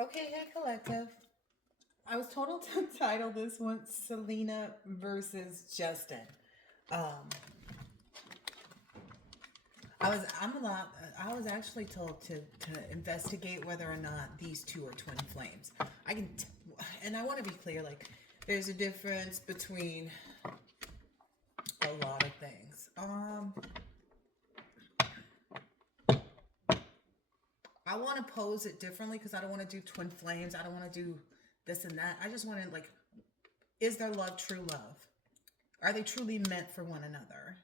Okay, hey collective. I was told to title this one Selena versus Justin. Um, I was actually told to investigate whether or not these two are twin flames. And I want to be clear. Like, there's a difference between a lot of things. I want to pose it differently because I don't want to do twin flames. I don't want to do this and that. I just want to, like, is their love true love? Are they truly meant for one another?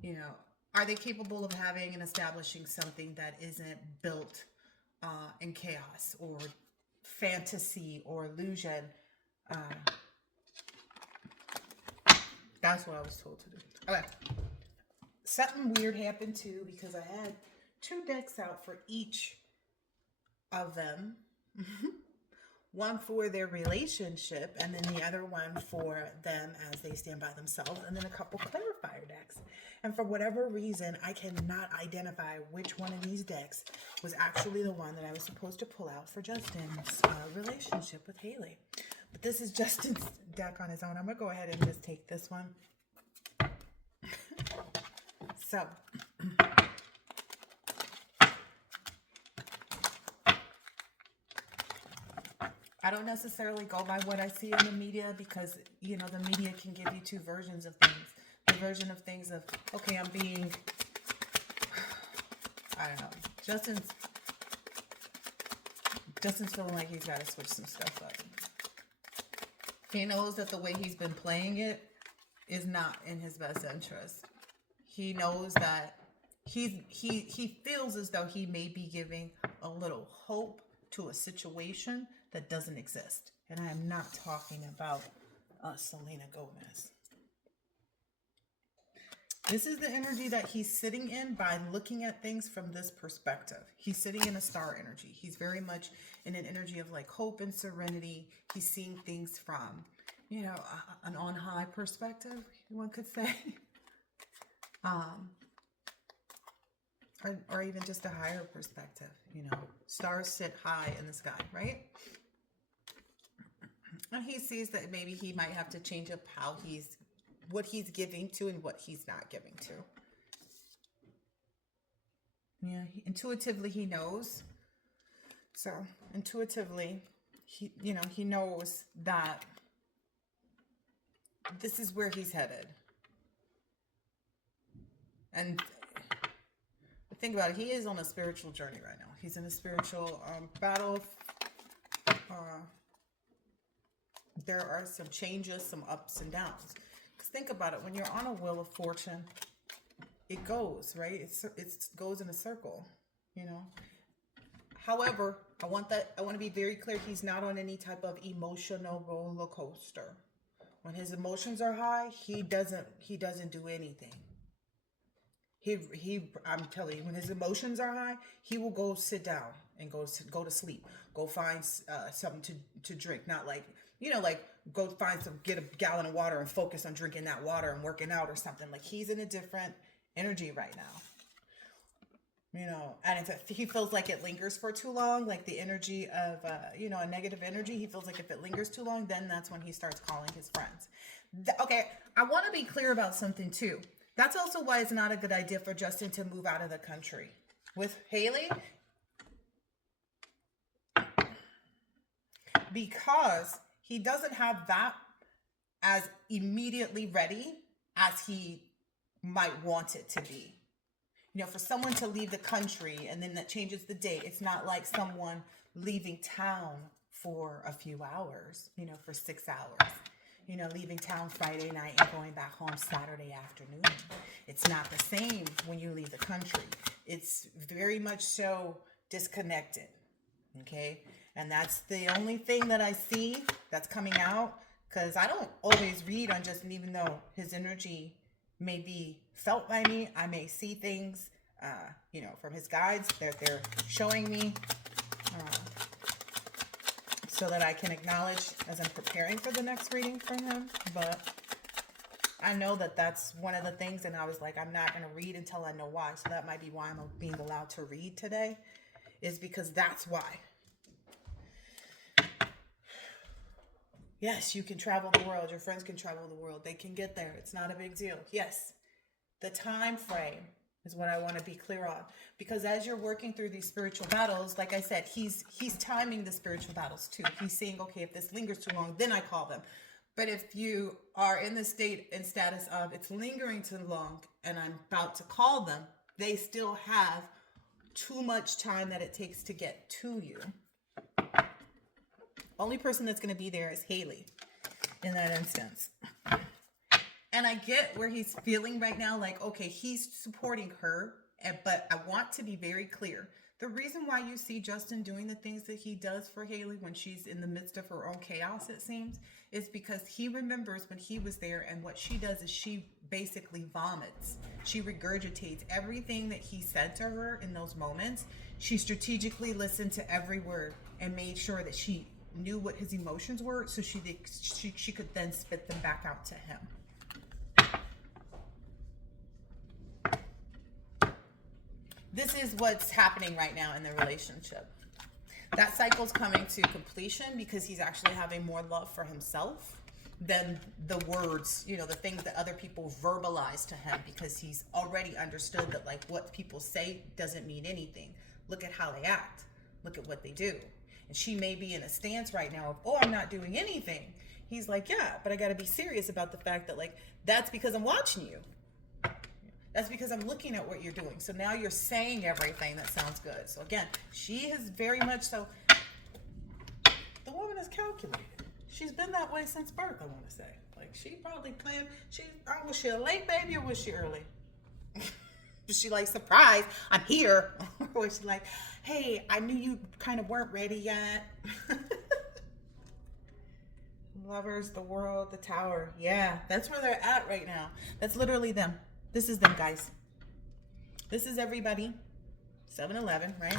You know, are they capable of having and establishing something that isn't built in chaos or fantasy or illusion? Uh, that's what I was told to do. Okay. Something weird happened too because I had two decks out for each of them. One for their relationship, and then the other one for them as they stand by themselves, and then a couple clarifier decks. And for whatever reason, I cannot identify which one of these decks was actually the one that I was supposed to pull out for Justin's relationship with Haley. But this is Justin's deck on his own. I'm going to go ahead and just take this one. So, I don't necessarily go by what I see in the media because, you know, the media can give you two versions of things. The version of things of, okay, I don't know. Justin's feeling like he's got to switch some stuff up. He knows that the way he's been playing it is not in his best interest. He knows that he feels as though he may be giving a little hope to a situation that doesn't exist. And I am not talking about Selena Gomez. This is the energy that he's sitting in by looking at things from this perspective. He's sitting in a star energy. He's very much in an energy of like hope and serenity. He's seeing things from, you know, an on high perspective, one could say. Or even just a higher perspective, you know. Stars sit high in the sky, right? And he sees that maybe he might have to change up what he's giving to and what he's not giving to. Yeah, intuitively he knows. So intuitively, he knows that this is where he's headed. And think about it, he is on a spiritual journey right now. He's in a spiritual battle. There are some changes, some ups and downs. Because think about it, when you're on a wheel of fortune, it goes, right? It goes in a circle, you know. However, I want to be very clear. He's not on any type of emotional roller coaster. When his emotions are high, he doesn't do anything. I'm telling you, when his emotions are high, he will go sit down and go to sleep. Go find something to drink. Not like, you know, like go get a gallon of water and focus on drinking that water and working out or something. Like he's in a different energy right now. You know, and if he feels like it lingers for too long, like the energy of, a negative energy, he feels like if it lingers too long, then that's when he starts calling his friends. Okay, I want to be clear about something too. That's also why it's not a good idea for Justin to move out of the country. With Haley, because he doesn't have that as immediately ready as he might want it to be. You know, for someone to leave the country and then that changes the date, it's not like someone leaving town for a few hours, you know, for 6 hours. You know, leaving town Friday night and going back home Saturday afternoon. It's not the same when you leave the country. It's very much so disconnected, okay? And that's the only thing that I see that's coming out, because I don't always read on Justin, even though his energy may be felt by me. I may see things, from his guides that they're showing me. So that I can acknowledge as I'm preparing for the next reading for him. But I know that that's one of the things, and I was like, I'm not going to read until I know why. So that might be why I'm being allowed to read today, is because that's why. Yes, you can travel the world. Your friends can travel the world. They can get there. It's not a big deal. Yes, the time frame is what I want to be clear on, because as you're working through these spiritual battles, like I said, he's timing the spiritual battles too. He's saying, okay, if this lingers too long, then I call them. But if you are in the state and status of it's lingering too long and I'm about to call them, they still have too much time that it takes to get to you. Only person that's going to be there is Haley in that instance. And I get where he's feeling right now, like, okay, he's supporting her, but I want to be very clear. The reason why you see Justin doing the things that he does for Haley when she's in the midst of her own chaos, it seems, is because he remembers when he was there, and what she does is she basically vomits. She regurgitates everything that he said to her in those moments. She strategically listened to every word and made sure that she knew what his emotions were, so she could then spit them back out to him. This is what's happening right now in the relationship. That cycle's coming to completion because he's actually having more love for himself than the words, the things that other people verbalize to him, because he's already understood that, like, what people say doesn't mean anything. Look at how they act. Look at what they do. And she may be in a stance right now of, oh, I'm not doing anything. He's like, yeah, but I got to be serious about the fact that, like, that's because I'm watching you. That's because I'm looking at what you're doing. So now you're saying everything that sounds good. So again, she is very much so, the woman is calculated. She's been that way since birth, I want to say. Like, she probably planned, was she a late baby or was she early? Was she like, surprise, I'm here? Or was she like, hey, I knew you kind of weren't ready yet? Lovers, the world, the tower. Yeah, that's where they're at right now. That's literally them. This is them, guys. This is everybody. 7-Eleven, right?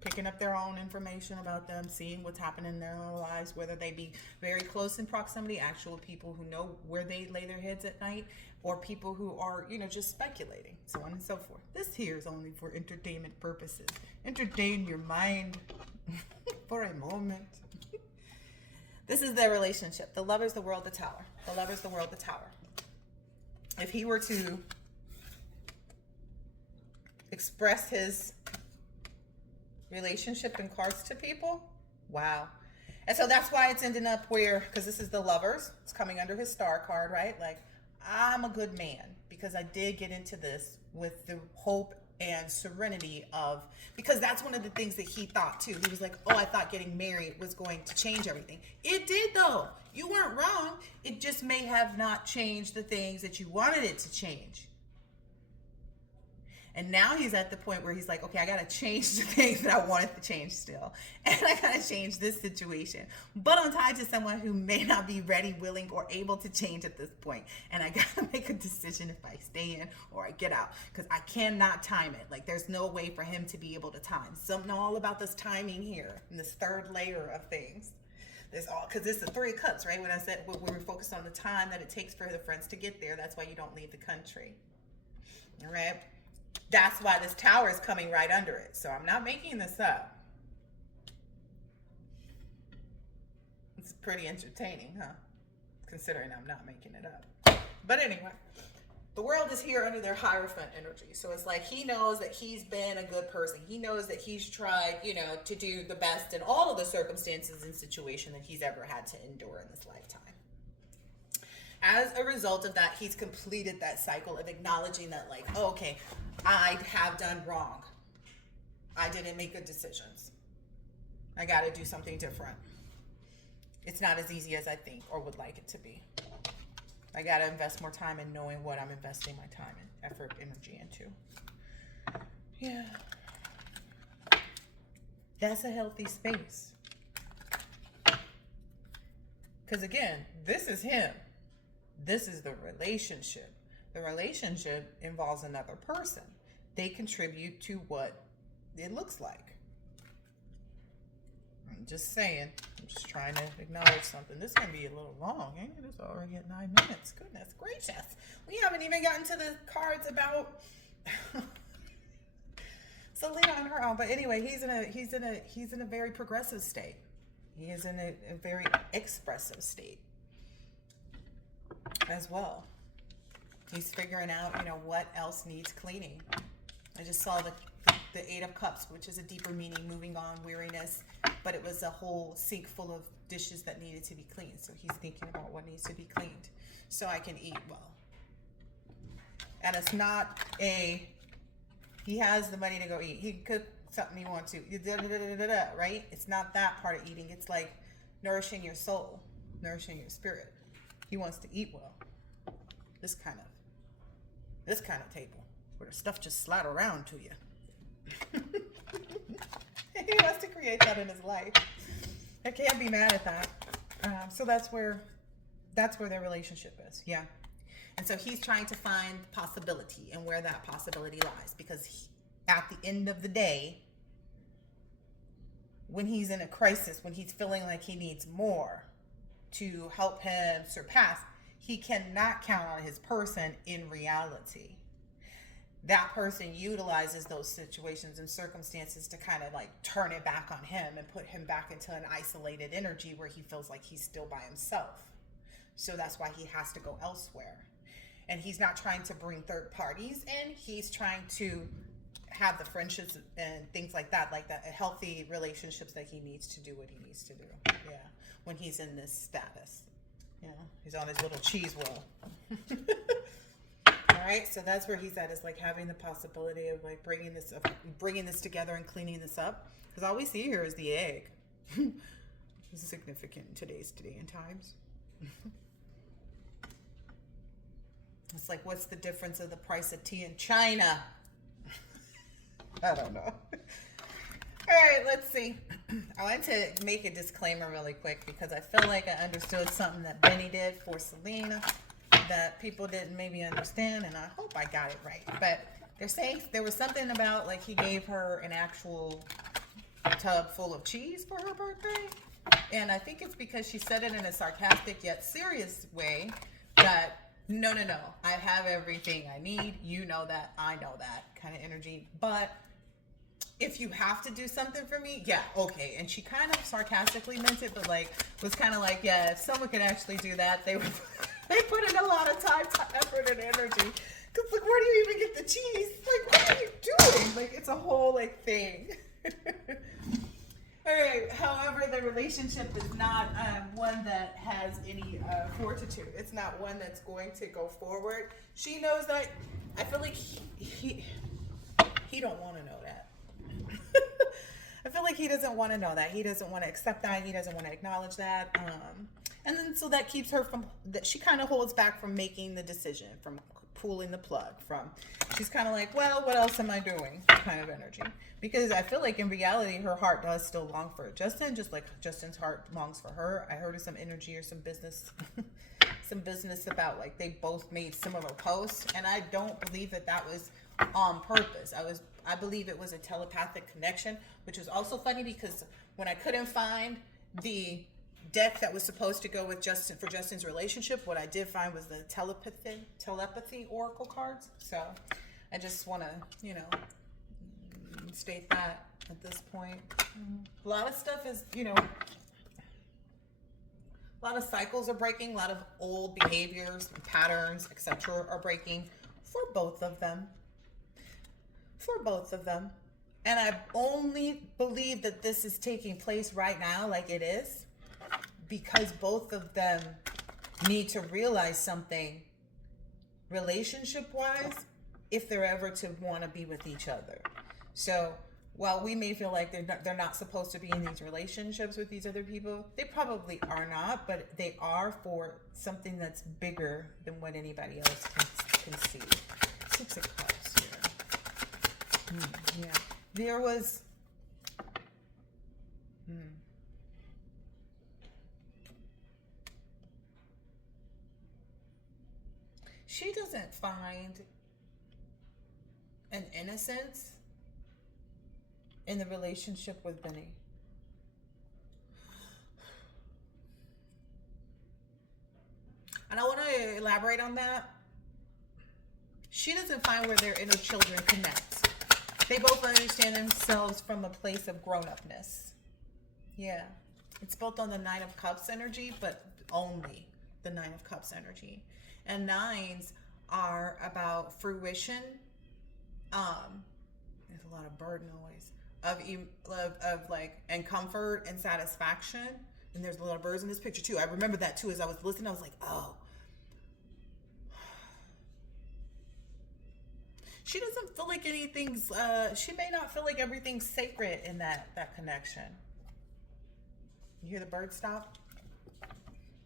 Picking up their own information about them, seeing what's happening in their own lives, whether they be very close in proximity, actual people who know where they lay their heads at night, or people who are, just speculating, so on and so forth. This here is only for entertainment purposes. Entertain your mind for a moment. This is their relationship. The lover's the world, the tower. The lover's the world, the tower. If he were to express his relationship in cards to people, wow. And so that's why it's ending up where, because this is the lovers, it's coming under his star card, right? Like, I'm a good man because I did get into this with the hope and serenity of, because that's one of the things that he thought too. He was like, oh, I thought getting married was going to change everything. It did though. You weren't wrong. It just may have not changed the things that you wanted it to change. And now he's at the point where he's like, okay, I got to change the things that I wanted to change still. And I got to change this situation. But I'm tied to someone who may not be ready, willing, or able to change at this point. And I got to make a decision if I stay in or I get out. Because I cannot time it. Like, there's no way for him to be able to time. Something all about this timing here. And this third layer of things. This all, because it's the 3 of Cups, right? When I said we were focused on the time that it takes for the friends to get there. That's why you don't leave the country. All right? That's why this tower is coming right under it. So I'm not making this up. It's pretty entertaining, huh? Considering I'm not making it up. But anyway, the world is here under their Hierophant energy. So it's like he knows that he's been a good person. He knows that he's tried, to do the best in all of the circumstances and situation that he's ever had to endure in this lifetime. As a result of that, he's completed that cycle of acknowledging that, like, oh, okay, I have done wrong. I didn't make good decisions. I got to do something different. It's not as easy as I think or would like it to be. I got to invest more time in knowing what I'm investing my time and effort, energy into. Yeah. That's a healthy space. Because again, this is him. This is the relationship. The relationship involves another person. They contribute to what it looks like. I'm just saying. I'm just trying to acknowledge something. This can be a little long, ain't it? It's already at 9 minutes. Goodness gracious. We haven't even gotten to the cards about Selena on her own. But anyway, he's in a very progressive state. He is in a very expressive state as well. He's figuring out, what else needs cleaning. I just saw the Eight of Cups, which is a deeper meaning, moving on, weariness, but it was a whole sink full of dishes that needed to be cleaned. So he's thinking about what needs to be cleaned so I can eat well. And it's not he has the money to go eat. He could cook something he wants to, right? It's not that part of eating. It's like nourishing your soul, nourishing your spirit. He wants to eat well. This kind of table where the stuff just slide around to you. He wants to create that in his life. I can't be mad at that. So that's where their relationship is. Yeah. And so he's trying to find possibility and where that possibility lies, because at the end of the day, when he's in a crisis, when he's feeling like he needs more to help him surpass, he cannot count on his person in reality. That person utilizes those situations and circumstances to kind of like turn it back on him and put him back into an isolated energy where he feels like he's still by himself. So that's why he has to go elsewhere. And he's not trying to bring third parties in. He's trying to have the friendships and things like that healthy relationships that he needs to do what he needs to do. Yeah. When he's in this status. He's on his little cheese wheel. All right, so that's where he's at, is like having the possibility of like bringing this together and cleaning this up. Because all we see here is the egg. This is significant in today's day and times. It's like, what's the difference of the price of tea in China? I don't know. All right, let's see. I want to make a disclaimer really quick because I feel like I understood something that Benny did for Selena that people didn't maybe understand, and I hope I got it right. But they're saying there was something about like he gave her an actual tub full of cheese for her birthday. And I think it's because she said it in a sarcastic yet serious way that no, I have everything I need. You know that, I know that kind of energy. But if you have to do something for me, yeah, okay. And she kind of sarcastically meant it, but like was kind of like, yeah, if someone could actually do that, they would. They put in a lot of time, effort, and energy. Cause like, where do you even get the cheese? Like, what are you doing? Like, it's a whole like thing. All right. However, the relationship is not one that has any fortitude. It's not one that's going to go forward. She knows that. I feel like he don't want to know that. I feel like he doesn't want to know that. He doesn't want to accept that. He doesn't want to acknowledge that. And then so that keeps her from, that she kind of holds back from making the decision, from pulling the plug, she's kind of like, well, what else am I doing kind of energy. Because I feel like in reality, her heart does still long for Justin, just like Justin's heart longs for her. I heard of some energy or some business, about like they both made similar posts. And I don't believe that was on purpose. I believe it was a telepathic connection, which was also funny because when I couldn't find the deck that was supposed to go with Justin's relationship, what I did find was the telepathy oracle cards. So I just want to, state that at this point. A lot of stuff is, a lot of cycles are breaking, a lot of old behaviors, patterns, etc. are breaking for both of them. And I only believe that this is taking place right now like it is because both of them need to realize something relationship-wise if they're ever to want to be with each other. So while we may feel like they're not supposed to be in these relationships with these other people, they probably are not, but they are for something that's bigger than what anybody else can see. 6 of Cups here. Yeah. There was... She doesn't find an innocence in the relationship with Benny. And I want to elaborate on that. She doesn't find where their inner children connect. They both understand themselves from a place of grown-upness. Yeah. It's built on the Nine of Cups energy, but only the Nine of Cups energy. And nines are about fruition. There's a lot of bird noise of like, and comfort and satisfaction. And there's a lot of birds in this picture too. I remember that too as I was listening. I was like, oh. She doesn't feel like anything's. She may not feel like everything's sacred in that connection. You hear the bird stop?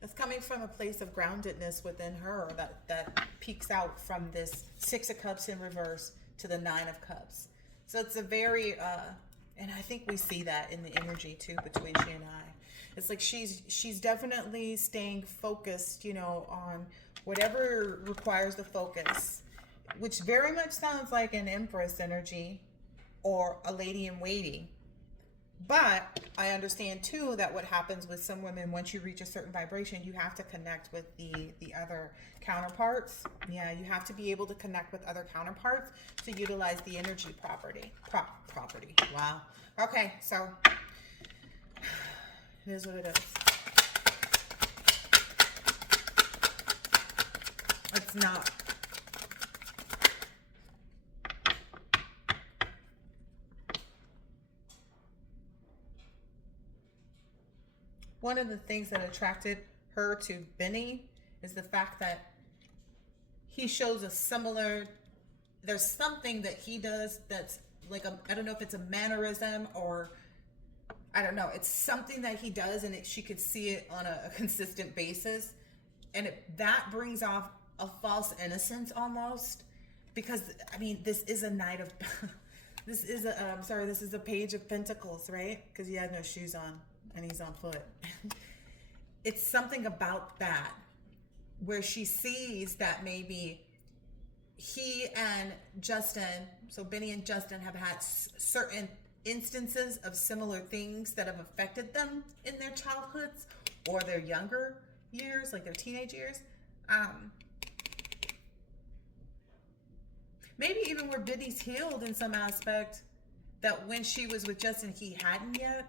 It's coming from a place of groundedness within her that peeks out from this Six of Cups in reverse to the Nine of Cups. So it's a very, and I think we see that in the energy too between she and I. It's like she's definitely staying focused, you know, on whatever requires the focus, which very much sounds like an Empress energy or a lady in waiting. But I understand too that what happens with some women, once you reach a certain vibration, you have to connect with the other counterparts. Yeah, you have to be able to connect with other counterparts to utilize the energy property. Wow. Okay, so it is what it is. It's not. One of the things that attracted her to Benny is the fact that he shows a similar, there's something that he does that's like I don't know if it's a mannerism or I don't know. It's something that he does and she could see it on a consistent basis. And that brings off a false innocence almost. Because, I mean, this is a Knight of, this is a Page of Pentacles, right? Because he had no shoes on and he's on foot. It's something about that where she sees that maybe he and Justin, so Benny and Justin have had certain instances of similar things that have affected them in their childhoods or their younger years, like their teenage years. Maybe even where Benny's healed in some aspect that when she was with Justin, he hadn't yet.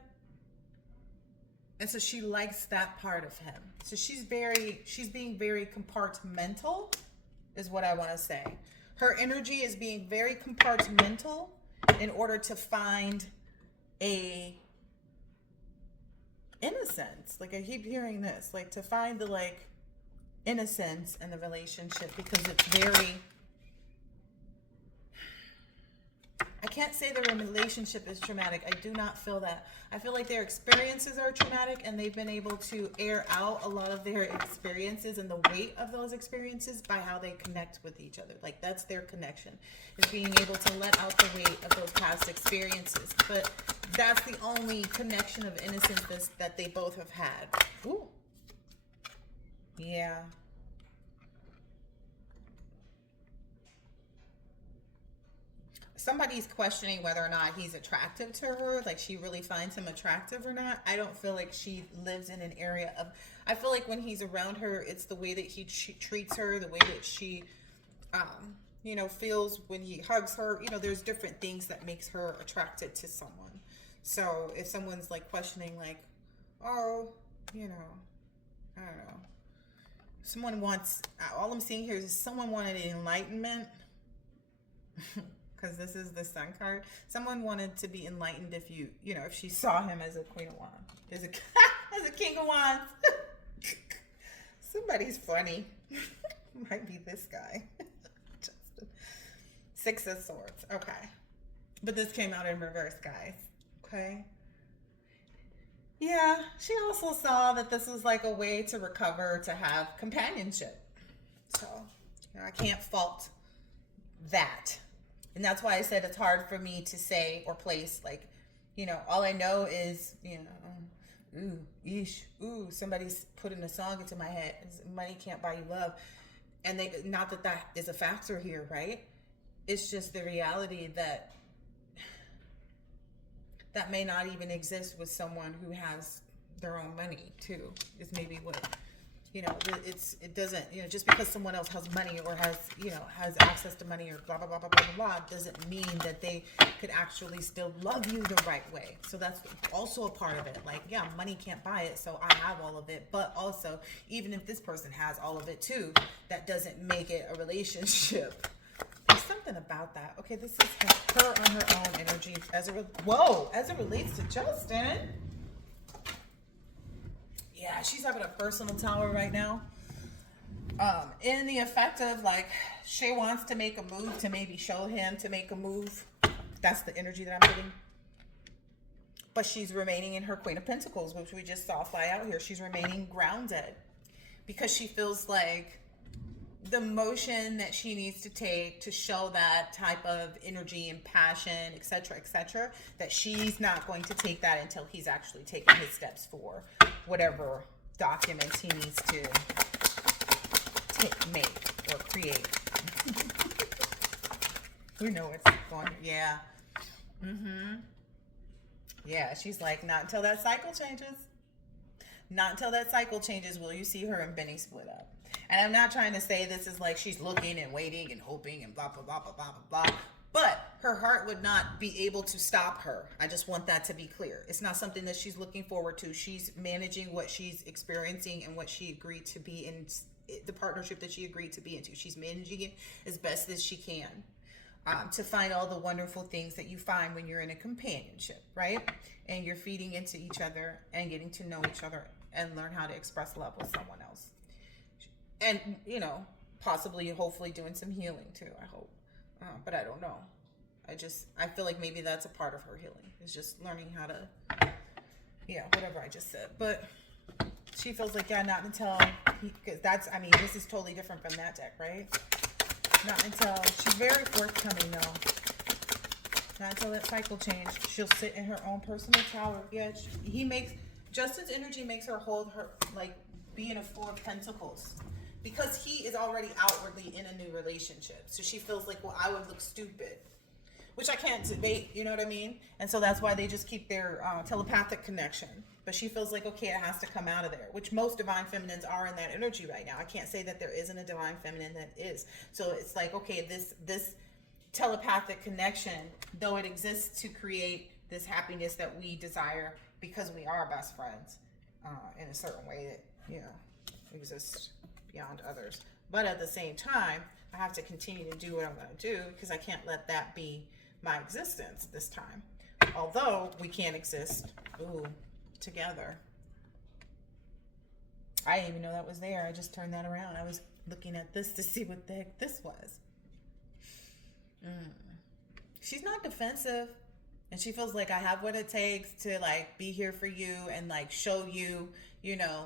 And so she likes that part of him. So she's being very compartmental is what I want to say. Her energy is being very compartmental in order to find a innocence. Like I keep hearing this, like to find the like innocence in the relationship because it's very, I can't say the relationship is traumatic. I do not feel that. I feel like their experiences are traumatic and they've been able to air out a lot of their experiences and the weight of those experiences by how they connect with each other. Like that's their connection, is being able to let out the weight of those past experiences. But that's the only connection of innocence that they both have had. Ooh. Yeah. Somebody's questioning whether or not he's attractive to her, like she really finds him attractive or not. I don't feel like she lives in an area of, I feel like when he's around her, it's the way that he treats her, the way that she, you know, feels when he hugs her. You know, there's different things that makes her attracted to someone. So if someone's like questioning like, oh, you know, I don't know. Someone wants, all I'm seeing here is someone wanted enlightenment. Because this is the Sun card. Someone wanted to be enlightened if you know, if she saw him as a Queen of Wands. As a King of Wands. Somebody's funny. Might be this guy. Justin. Six of Swords. Okay. But this came out in reverse, guys. Okay. Yeah. She also saw that this was like a way to recover, to have companionship. So, you know, I can't fault that. And that's why I said it's hard for me to say or place, like, you know, all I know is, you know, ooh, eesh, ooh, somebody's putting a song into my head. Money can't buy you love. And they, not that that is a factor here, right? It's just the reality that that may not even exist with someone who has their own money too, is maybe what You know, it doesn't, you know, just because someone else has money or has, you know, has access to money or blah, blah, blah, blah, blah, blah, blah, doesn't mean that they could actually still love you the right way. So that's also a part of it. Like, yeah, money can't buy it, so I have all of it. But also, even if this person has all of it too, that doesn't make it a relationship. There's something about that. Okay, this is her on her own energy as it relates to Justin. Yeah, she's having a personal tower right now. In the effect of like, she wants to make a move to maybe show him to make a move. That's the energy that I'm getting. But she's remaining in her Queen of Pentacles, which we just saw fly out here. She's remaining grounded because she feels like the motion that she needs to take to show that type of energy and passion, etc., that she's not going to take that until he's actually taken his steps for whatever documents he needs to make or create. We know what's going on. Yeah. Yeah, she's like, not until that cycle changes. Not until that cycle changes will you see her and Benny split up. And I'm not trying to say this is like she's looking and waiting and hoping and blah, blah, blah, blah, blah, blah, blah. But her heart would not be able to stop her. I just want that to be clear. It's not something that she's looking forward to. She's managing what she's experiencing and what she agreed to be in, the partnership that she agreed to be into. She's managing it as best as she can. To find all the wonderful things that you find when you're in a companionship, right? And you're feeding into each other and getting to know each other and learn how to express love with someone else. And, you know, possibly, hopefully doing some healing too, I hope. But I don't know. I feel like maybe that's a part of her healing. Is just learning how to, yeah, whatever I just said. But she feels like, yeah, not until, because that's, I mean, this is totally different from that deck, right? Not until, she's very forthcoming though. Not until that cycle change. She'll sit in her own personal tower. Yeah, Justin's energy makes her hold her, like, be in a Four of Pentacles. Because he is already outwardly in a new relationship. So she feels like, well, I would look stupid. Which I can't debate, you know what I mean? And so that's why they just keep their telepathic connection. But she feels like, okay, it has to come out of there. Which most divine feminines are in that energy right now. I can't say that there isn't a divine feminine that is. So it's like, okay, this telepathic connection, though it exists to create this happiness that we desire because we are best friends in a certain way that, you know, exists beyond others. But at the same time, I have to continue to do what I'm going to do because I can't let that be my existence this time. Although we can't exist together. I didn't even know that was there. I just turned that around. I was looking at this to see what the heck this was. She's not defensive. And she feels like I have what it takes to like be here for you and like show you, you know.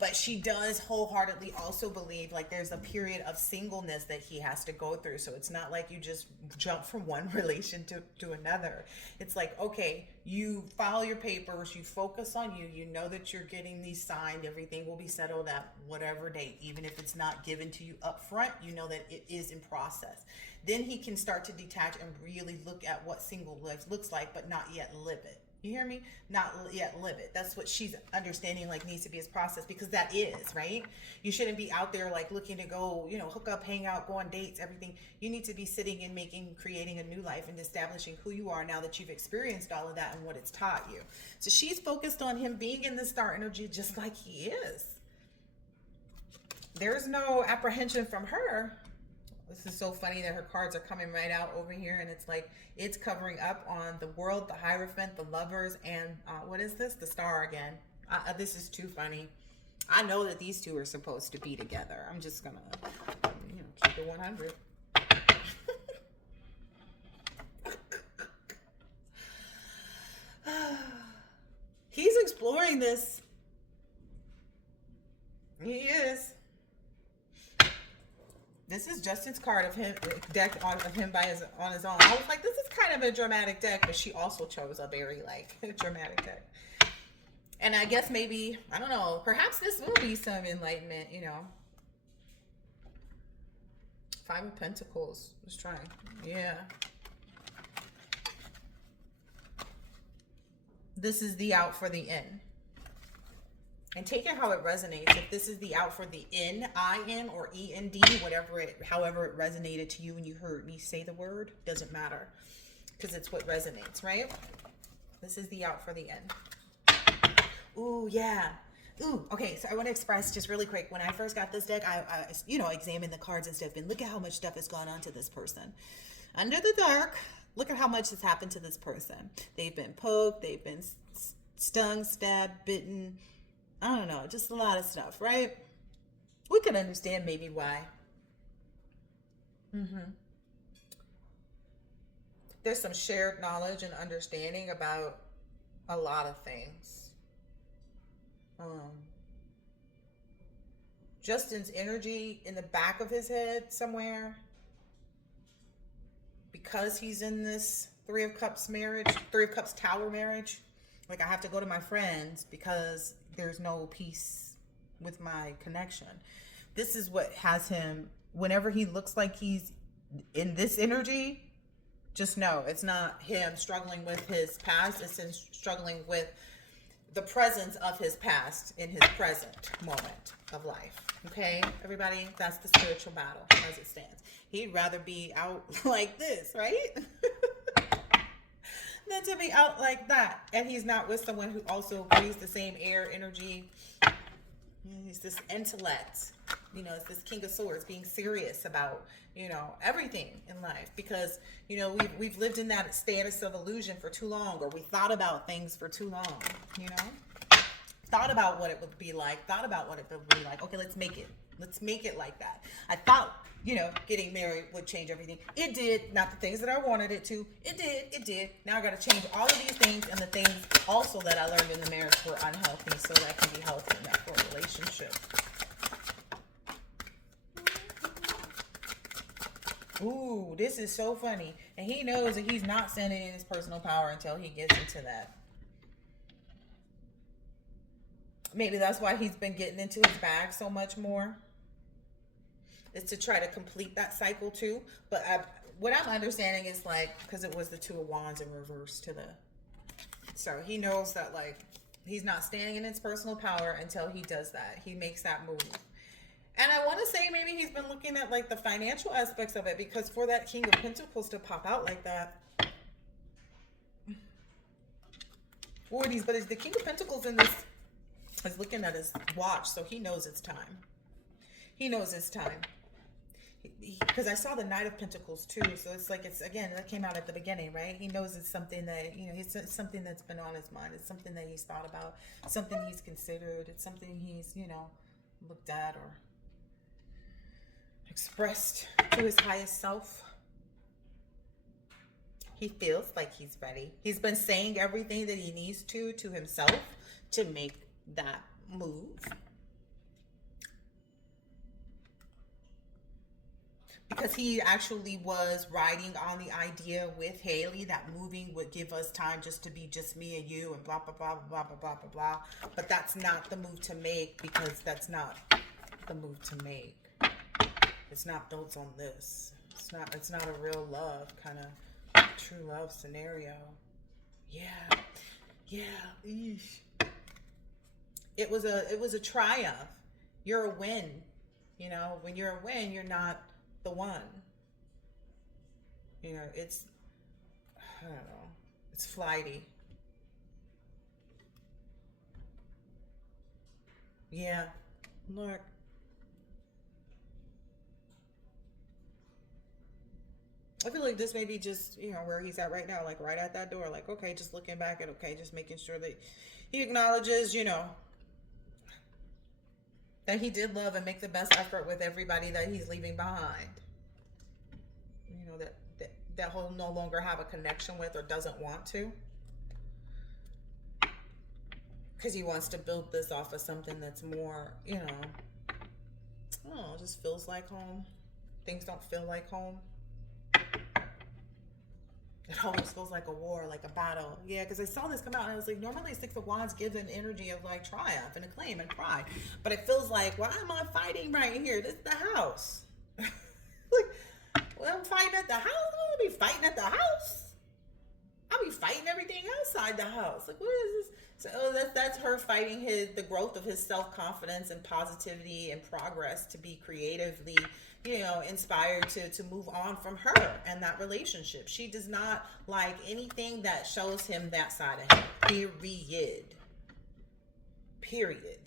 But she does wholeheartedly also believe like there's a period of singleness that he has to go through. So it's not like you just jump from one relation to another. It's like, okay, you file your papers, you focus on you, you know that you're getting these signed, everything will be settled at whatever date. Even if it's not given to you up front, you know that it is in process. Then he can start to detach and really look at what single life looks like, but not yet live it. You hear me? Not yet live it. That's what she's understanding like needs to be his process because that is, right? You shouldn't be out there like looking to go, you know, hook up, hang out, go on dates, everything. You need to be sitting and creating a new life and establishing who you are now that you've experienced all of that and what it's taught you. So she's focused on him being in the star energy just like he is. There's no apprehension from her. This is so funny that her cards are coming right out over here, and it's like it's covering up on the World, the Hierophant, the Lovers, and what is this? The Star again. This is too funny. I know that these two are supposed to be together. I'm just gonna, you know, keep it 100. He's exploring this. He is. This is Justin's card of him, deck of him on his own. I was like, this is kind of a dramatic deck, but she also chose a very like dramatic deck. And I guess maybe, I don't know, perhaps this will be some enlightenment, you know. Five of Pentacles. Let's try. Yeah. This is the out for the in. And take it how it resonates. If this is the out for the in, I-N or E-N-D, whatever it, however it resonated to you when you heard me say the word, doesn't matter. Because it's what resonates, right? This is the out for the in. Ooh, yeah. Ooh, okay, so I want to express just really quick. When I first got this deck, I examined the cards and stuff, and look at how much stuff has gone on to this person. Under the dark, look at how much has happened to this person. They've been poked, they've been stung, stabbed, bitten. I don't know, just a lot of stuff, right? We can understand maybe why. There's some shared knowledge and understanding about a lot of things. Justin's energy in the back of his head somewhere, because he's in this Three of Cups marriage, Three of Cups tower marriage. Like, I have to go to my friends because there's no peace with my connection. This is what has him, whenever he looks like he's in this energy, just know it's not him struggling with his past. It's him struggling with the presence of his past in his present moment of life. Okay, everybody, that's the spiritual battle as it stands. He'd rather be out like this, right? Than to be out like that. And he's not with someone who also breathes the same air energy. He's this intellect. It's this King of Swords, being serious about, everything in life. Because, we've lived in that status of illusion for too long, or we thought about things for too long, Thought about what it would be like, thought about what it would be like. Okay, let's make it. Let's make it like that. I thought, getting married would change everything. It did. Not the things that I wanted it to. It did. Now I got to change all of these things, and the things also that I learned in the marriage were unhealthy, so that I can be healthy in that relationship. Ooh, this is so funny. And he knows that he's not standing in his personal power until he gets into that. Maybe that's why he's been getting into his bag so much more. Is to try to complete that cycle too. But what I'm understanding is, like, because it was the Two of Wands in reverse to the... So he knows that, like, he's not standing in his personal power until he does that. He makes that move. And I want to say maybe he's been looking at, like, the financial aspects of it, because for that King of Pentacles to pop out like that... But it's the King of Pentacles in this... is looking at his watch, so he knows it's time. He knows it's time. Because I saw the Knight of Pentacles too, so it's like, it's, again, that came out at the beginning, right? He knows it's something that, it's something that's been on his mind. It's something that he's thought about, something he's considered. It's something he's, looked at or expressed to his highest self. He feels like he's ready. He's been saying everything that he needs to himself to make that move. Because he actually was riding on the idea with Haley that moving would give us time just to be just me and you and blah, blah, blah, blah, blah, blah, blah, blah. But that's not the move to make, because that's not the move to make. It's not built on this. It's not a real love kind of true love scenario. Yeah. Eesh. It was a triumph. You're a win. When you're a win, you're not the one. It's, I don't know, it's flighty. Yeah, look. I feel like this may be just, where he's at right now, like right at that door, like, okay, just looking back at, okay, just making sure that he acknowledges, that he did love and make the best effort with everybody that he's leaving behind. That he'll no longer have a connection with or doesn't want to. Because he wants to build this off of something that's more, I don't know, just feels like home. Things don't feel like home. It always feels like a war, like a battle. Yeah, because I saw this come out and I was like, normally Six of Wands gives an energy of like triumph and acclaim and pride. But it feels like, why am I fighting right here? This is the house. Like, well, I'm fighting at the house? I'm going to be fighting at the house? I be fighting everything outside the house. Like, what is this? So that's her fighting the growth of his self-confidence and positivity and progress to be creatively, inspired to move on from her and that relationship. She does not like anything that shows him that side of him. Period.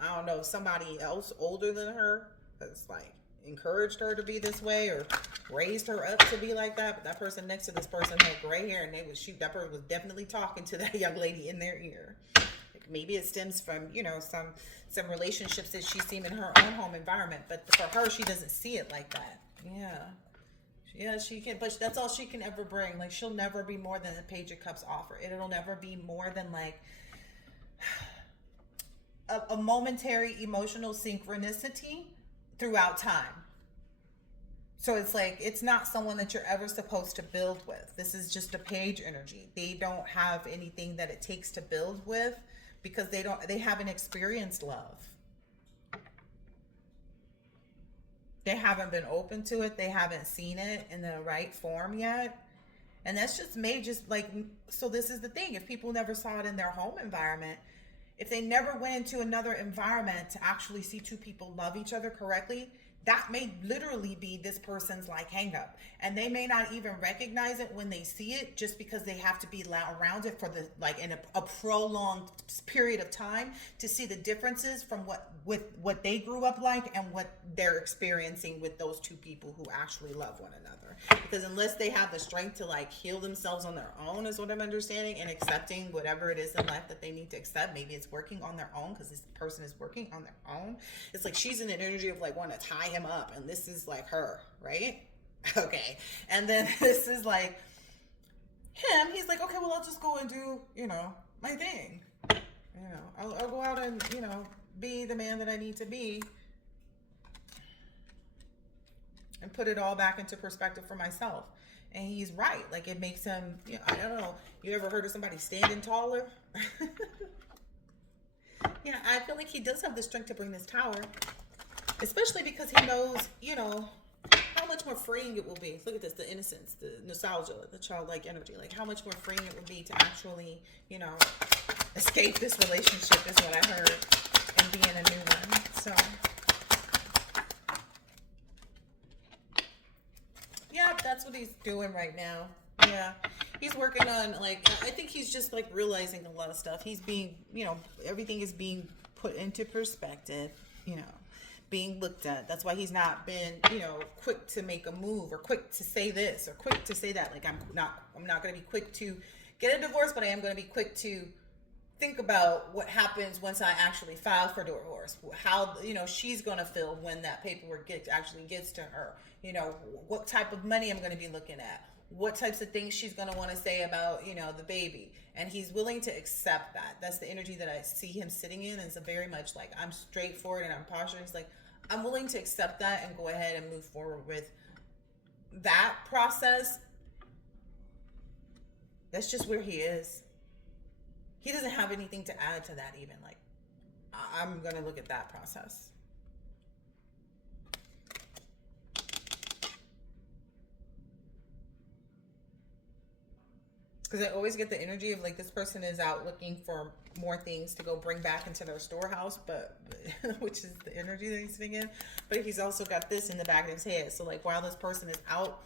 I don't know if somebody else older than her has like encouraged her to be this way or raised her up to be like that, but that person next to this person had gray hair, and that person was definitely talking to that young lady in their ear. Like, maybe it stems from some relationships that she's seen in her own home environment, but for her, she doesn't see it like that. Yeah, she can, but that's all she can ever bring. Like, she'll never be more than the Page of Cups offer. It'll never be more than like a momentary emotional synchronicity throughout time. So it's like, it's not someone that you're ever supposed to build with. This is just a page energy. They don't have anything that it takes to build with because they haven't experienced love. They haven't been open to it. They haven't seen it in the right form yet. And that's just so this is the thing. If people never saw it in their home environment, if they never went into another environment to actually see two people love each other correctly, that may literally be this person's like hang up. And they may not even recognize it when they see it, just because they have to be around it for in a prolonged period of time to see the differences from what they grew up like and what they're experiencing with those two people who actually love one another. Because unless they have the strength to like heal themselves on their own, is what I'm understanding, and accepting whatever it is in life that they need to accept. Maybe it's working on their own because this person is working on their own. It's like she's in an energy of like wanting to tie him up, and this is like her, right? Okay. And then this is like him. He's like, okay, well, I'll just go and do, my thing. I'll go out and, be the man that I need to be and put it all back into perspective for myself. And he's right. Like, it makes him, I don't know. You ever heard of somebody standing taller? Yeah, I feel like he does have the strength to bring this tower, especially because he knows, how much more freeing it will be. Look at this, the innocence, the nostalgia, the childlike energy. Like, how much more freeing it will be to actually, escape this relationship is what I heard, and be in a new one. So, yeah, that's what he's doing right now. Yeah. He's working on, I think he's just, realizing a lot of stuff. He's being, everything is being put into perspective, being looked at. That's why he's not been, quick to make a move or quick to say this or quick to say that. Like, I'm not going to be quick to get a divorce, but I am going to be quick to think about what happens once I actually file for divorce. How, she's going to feel when that paperwork actually gets to her. What type of money I'm going to be looking at. What types of things she's going to want to say about, the baby. And he's willing to accept that. That's the energy that I see him sitting in. It's a very much like, I'm straightforward and I'm posturing. He's like, I'm willing to accept that and go ahead and move forward with that process. That's just where he is. He doesn't have anything to add to that even. Like, I'm going to look at that process. Because I always get the energy of this person is out looking for more things to go bring back into their storehouse, but which is the energy that he's thinking. But he's also got this in the back of his head. So while this person is out,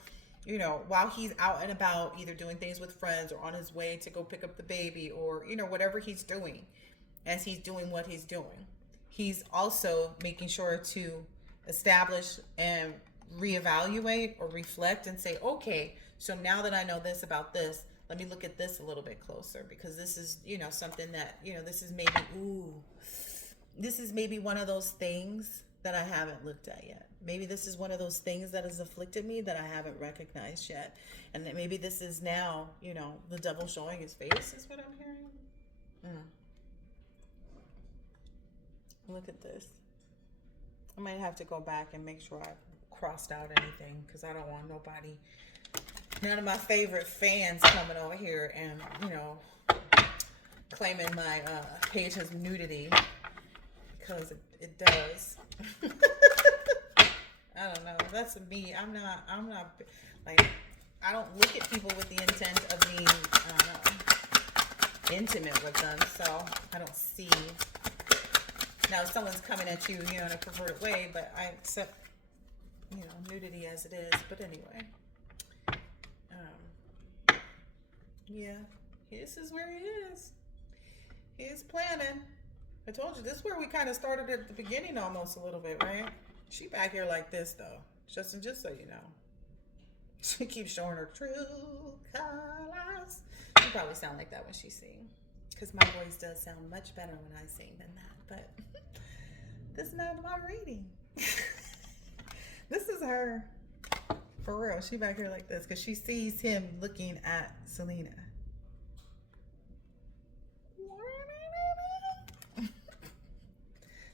while he's out and about either doing things with friends or on his way to go pick up the baby or, whatever he's doing, as he's doing what he's doing, he's also making sure to establish and reevaluate or reflect and say, okay, so now that I know this about this, let me look at this a little bit closer, because this is, something that, this is maybe one of those things that I haven't looked at yet. Maybe this is one of those things that has afflicted me that I haven't recognized yet. And that maybe this is now, the devil showing his face is what I'm hearing. Look at this. I might have to go back and make sure I crossed out anything, because I don't want none of my favorite fans coming over here and, claiming my page has nudity, because it does. I don't know. That's me. I'm not I don't look at people with the intent of being intimate with them, so I don't see. Now, if someone's coming at you, you know, in a perverted way, but I accept, you know, nudity as it is. But anyway, yeah, this is where he is. He is planning. I told you, this is where we kind of started at the beginning almost a little bit, right? She back here like this, though. Justin, just so you know. She keeps showing her true colors. She probably sound like that when she sings. Because my voice does sound much better when I sing than that. But this is not my reading. This is her. For real. She back here like this. Because she sees him looking at Selena.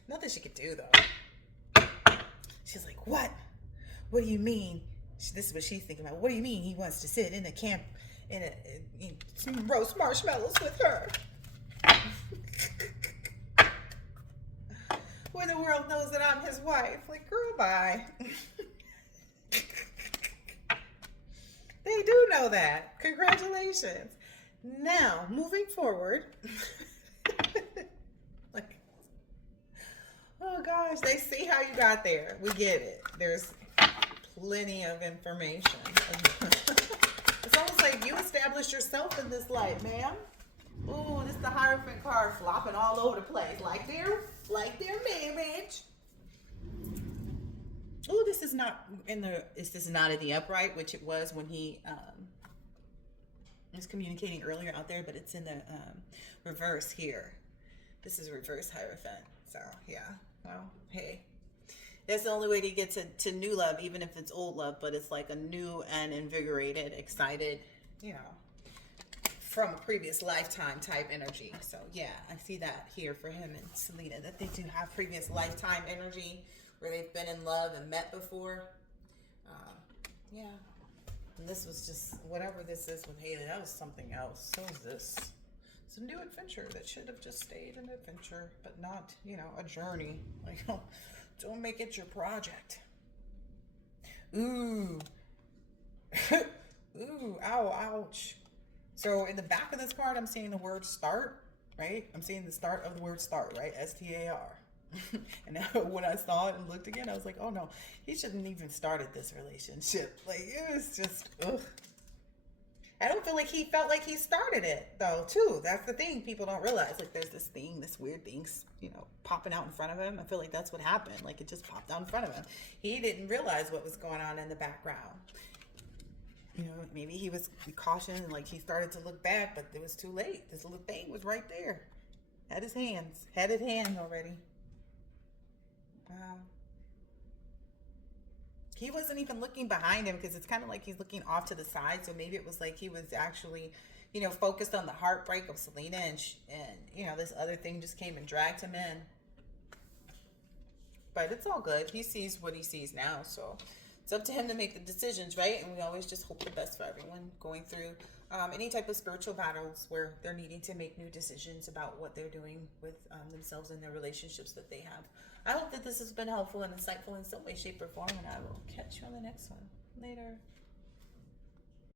Nothing she could do, though. She's like, what? What do you mean? This is what she's thinking about. What do you mean he wants to sit in a camp and roast marshmallows with her? When the world knows that I'm his wife. Like, girl, bye. They do know that. Congratulations. Now, moving forward. Like, oh gosh, they see how you got there. We get it. There's plenty of information. It's almost like you established yourself in this life, ma'am. Ooh, this is the Hierophant card flopping all over the place, like their marriage. Ooh, this is not in the upright, which it was when he was communicating earlier out there, but it's in the reverse here. This is reverse Hierophant. So yeah, well, hey. That's the only way to get to new love, even if it's old love, but it's like a new and invigorated, excited, you know, from a previous lifetime type energy. So yeah, I see that here for him and Selena, that they do have previous lifetime energy where they've been in love and met before. Yeah. And this was just, whatever this is with Haley, that was something else. So is this. It's a new adventure that should have just stayed an adventure, but not, you know, a journey. Like, don't make it your project. Ooh. Ooh, ow, ouch. So in the back of this card, I'm seeing the word start, right? I'm seeing the start of the word start, right? S-T-A-R. And now when I saw it and looked again, I was like, oh no, he shouldn't even started this relationship. Like, it was just, ugh. I don't feel like he felt like he started it, though, too. That's the thing people don't realize. Like, there's this thing, this weird thing, you know, popping out in front of him. I feel like that's what happened. Like, it just popped out in front of him. He didn't realize what was going on in the background. You know, maybe he was cautioned, like, he started to look back, but it was too late. This little thing was right there. Had his hand already. Wow. He wasn't even looking behind him because it's kind of like he's looking off to the side. So maybe it was like he was actually, you know, focused on the heartbreak of Selena and you know, this other thing just came and dragged him in. But it's all good. He sees what he sees now. So it's up to him to make the decisions, right? And we always just hope the best for everyone going through any type of spiritual battles where they're needing to make new decisions about what they're doing with themselves and their relationships that they have. I hope that this has been helpful and insightful in some way, shape, or form, and I will catch you on the next one. Later.